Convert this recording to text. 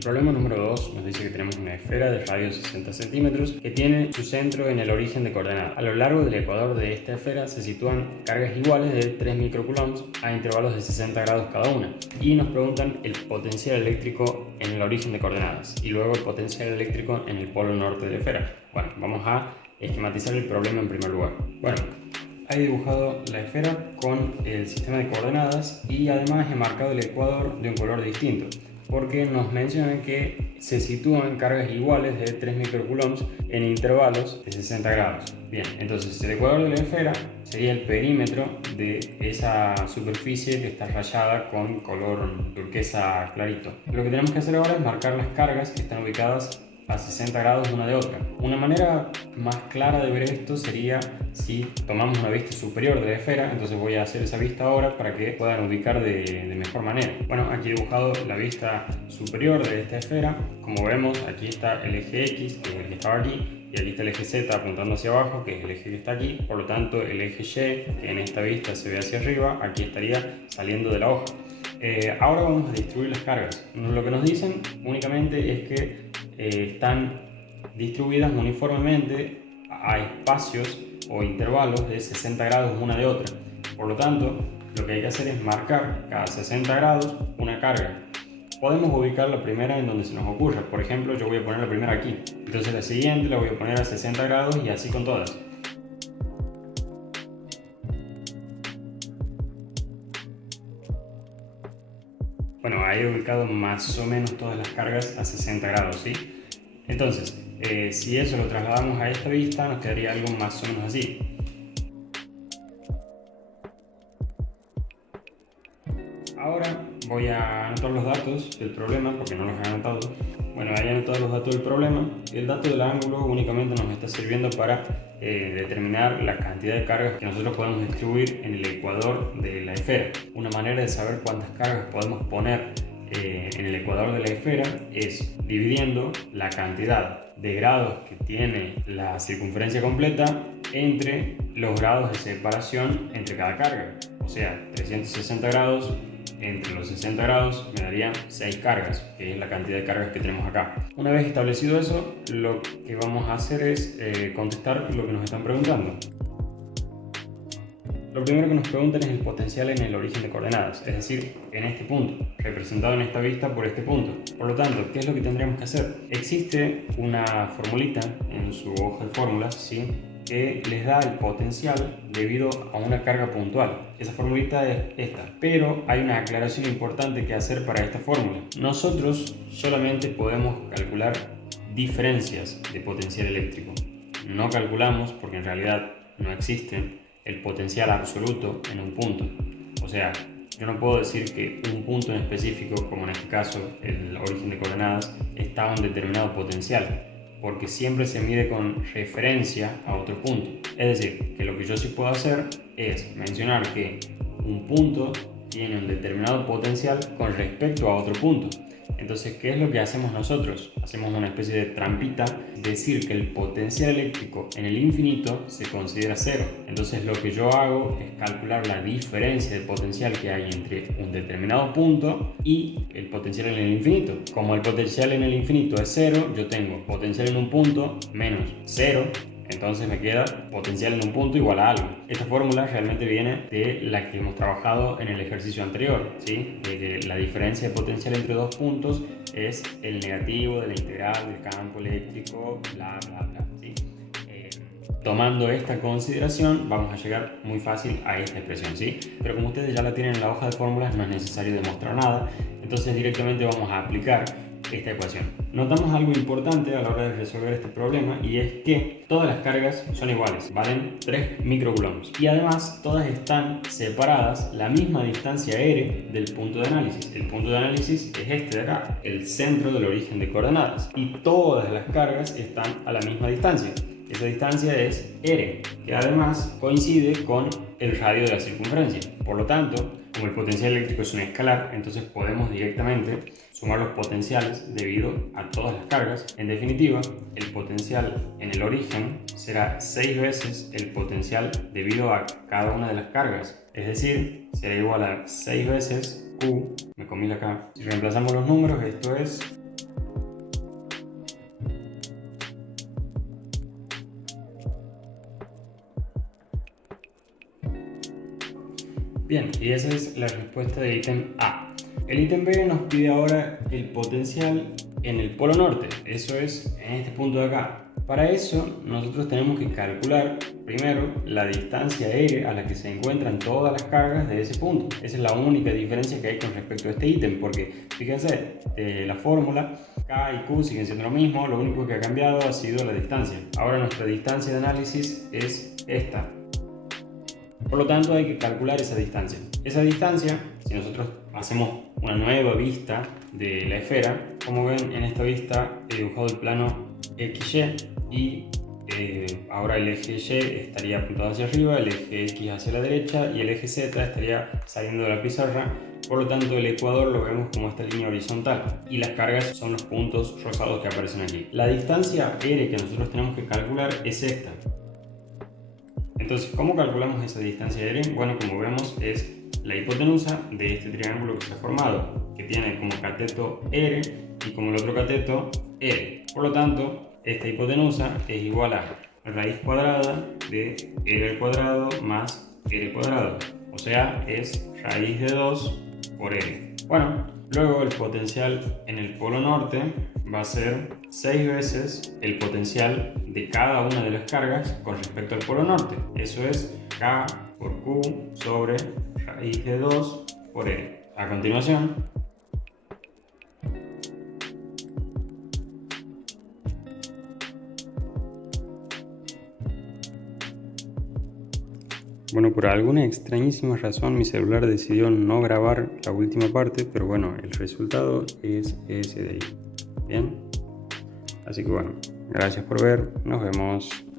problema número 2 nos dice que tenemos una esfera de radio 60 centímetros que tiene su centro en el origen de coordenadas. A lo largo del ecuador de esta esfera se sitúan cargas iguales de 3 microcoulombs a intervalos de 60 grados cada una, y nos preguntan el potencial eléctrico en el origen de coordenadas y luego el potencial eléctrico en el polo norte de la esfera. Bueno, vamos a esquematizar el problema en primer lugar. Bueno, he dibujado la esfera con el sistema de coordenadas y además he marcado el ecuador de un color distinto, porque nos mencionan que se sitúan cargas iguales de 3 microcoulombs en intervalos de 60 grados. Bien, entonces el ecuador de la esfera sería el perímetro de esa superficie que está rayada con color turquesa clarito. Lo que tenemos que hacer ahora es marcar las cargas que están ubicadas a 60 grados una de otra. Una manera más clara de ver esto sería si tomamos una vista superior de la esfera. Entonces voy a hacer esa vista ahora para que puedan ubicar de mejor manera. Bueno, aquí he dibujado la vista superior de esta esfera. Como vemos, aquí está el eje X, que es el que estaba aquí, y aquí está el eje Z apuntando hacia abajo, que es el eje que está aquí. Por lo tanto, el eje Y, que en esta vista se ve hacia arriba, aquí estaría saliendo de la hoja. Ahora vamos a distribuir las cargas. Lo que nos dicen únicamente es que están distribuidas uniformemente a espacios o intervalos de 60 grados una de otra. Por lo tanto, lo que hay que hacer es marcar cada 60 grados una carga. Podemos ubicar la primera en donde se nos ocurra. Por ejemplo, yo voy a poner la primera aquí. Entonces la siguiente la voy a poner a 60 grados y así con todas. Bueno, ahí he ubicado más o menos todas las cargas a 60 grados, ¿sí? Entonces, si eso lo trasladamos a esta vista, nos quedaría algo más o menos así. Ahora voy a anotar los datos del problema, porque no los he anotado. Bueno, ahí he anotado los datos del problema. El dato del ángulo únicamente nos está sirviendo para determinar la cantidad de cargas que nosotros podemos distribuir en el ecuador de la esfera. Una manera de saber cuántas cargas podemos poner en el ecuador de la esfera es dividiendo la cantidad de grados que tiene la circunferencia completa entre los grados de separación entre cada carga. O sea, 360 grados entre los 60 grados me daría 6 cargas, que es la cantidad de cargas que tenemos acá. Una vez establecido eso, lo que vamos a hacer es contestar lo que nos están preguntando. Lo primero que nos preguntan es el potencial en el origen de coordenadas, es decir, en este punto, representado en esta vista por este punto. Por lo tanto, ¿qué es lo que tendríamos que hacer? Existe una formulita en su hoja de fórmulas, ¿sí?, que les da el potencial debido a una carga puntual. Esa formulita es esta, pero hay una aclaración importante que hacer para esta fórmula. Nosotros solamente podemos calcular diferencias de potencial eléctrico. No calculamos, porque en realidad no existe el potencial absoluto en un punto. O sea, yo no puedo decir que un punto en específico, como en este caso el origen de coordenadas, está a un determinado potencial, porque siempre se mide con referencia a otro punto. Es decir, que lo que yo sí puedo hacer es mencionar que un punto tiene un determinado potencial con respecto a otro punto. Entonces, ¿qué es lo que hacemos nosotros? Hacemos una especie de trampita, decir que el potencial eléctrico en el infinito se considera cero. Entonces, lo que yo hago es calcular la diferencia de potencial que hay entre un determinado punto y el potencial en el infinito. Como el potencial en el infinito es cero, yo tengo potencial en un punto menos cero. Entonces me queda potencial en un punto igual a algo. Esta fórmula realmente viene de la que hemos trabajado en el ejercicio anterior, ¿sí? De que la diferencia de potencial entre dos puntos es el negativo de la integral del campo eléctrico, bla, bla, bla, ¿sí? Tomando esta consideración, vamos a llegar muy fácil a esta expresión, ¿sí? Pero como ustedes ya la tienen en la hoja de fórmulas, no es necesario demostrar nada. Entonces directamente vamos a aplicar esta ecuación. Notamos algo importante a la hora de resolver este problema, y es que todas las cargas son iguales, valen 3 microcoulombs, y además todas están separadas la misma distancia r del punto de análisis. El punto de análisis es este de acá, el centro del origen de coordenadas, y todas las cargas están a la misma distancia. Esa distancia es r, que además coincide con el radio de la circunferencia. Por lo tanto, como el potencial eléctrico es un escalar, entonces podemos directamente sumar los potenciales debido a todas las cargas. En definitiva, el potencial en el origen será 6 veces el potencial debido a cada una de las cargas. Es decir, será igual a 6 veces Q, me comí la K. Si reemplazamos los números, esto es Bien, y esa es la respuesta del ítem A. El ítem B nos pide ahora el potencial en el polo norte, eso es en este punto de acá. Para eso nosotros tenemos que calcular primero la distancia R a la que se encuentran todas las cargas de ese punto. Esa es la única diferencia que hay con respecto a este ítem, porque fíjense, la fórmula K y Q siguen siendo lo mismo, lo único que ha cambiado ha sido la distancia. Ahora nuestra distancia de análisis es esta. Por lo tanto hay que calcular esa distancia. Esa distancia, si nosotros hacemos una nueva vista de la esfera, como ven en esta vista he dibujado el plano XY y ahora el eje Y estaría apuntado hacia arriba, el eje X hacia la derecha y el eje Z estaría saliendo de la pizarra. Por lo tanto el ecuador lo vemos como esta línea horizontal y las cargas son los puntos rosados que aparecen aquí. La distancia R que nosotros tenemos que calcular es esta. Entonces, ¿cómo calculamos esa distancia R? Bueno, como vemos es la hipotenusa de este triángulo que se ha formado, que tiene como cateto R y como el otro cateto R. Por lo tanto, esta hipotenusa es igual a raíz cuadrada de R al cuadrado más R cuadrado. O sea, es raíz de 2 por R. Bueno, luego el potencial en el polo norte va a ser 6 veces el potencial de cada una de las cargas con respecto al polo norte. Eso es K por Q sobre raíz de 2 por R. A continuación, bueno, por alguna extrañísima razón mi celular decidió no grabar la última parte, pero bueno, el resultado es ese de ahí. Bien, así que bueno, gracias por ver, nos vemos.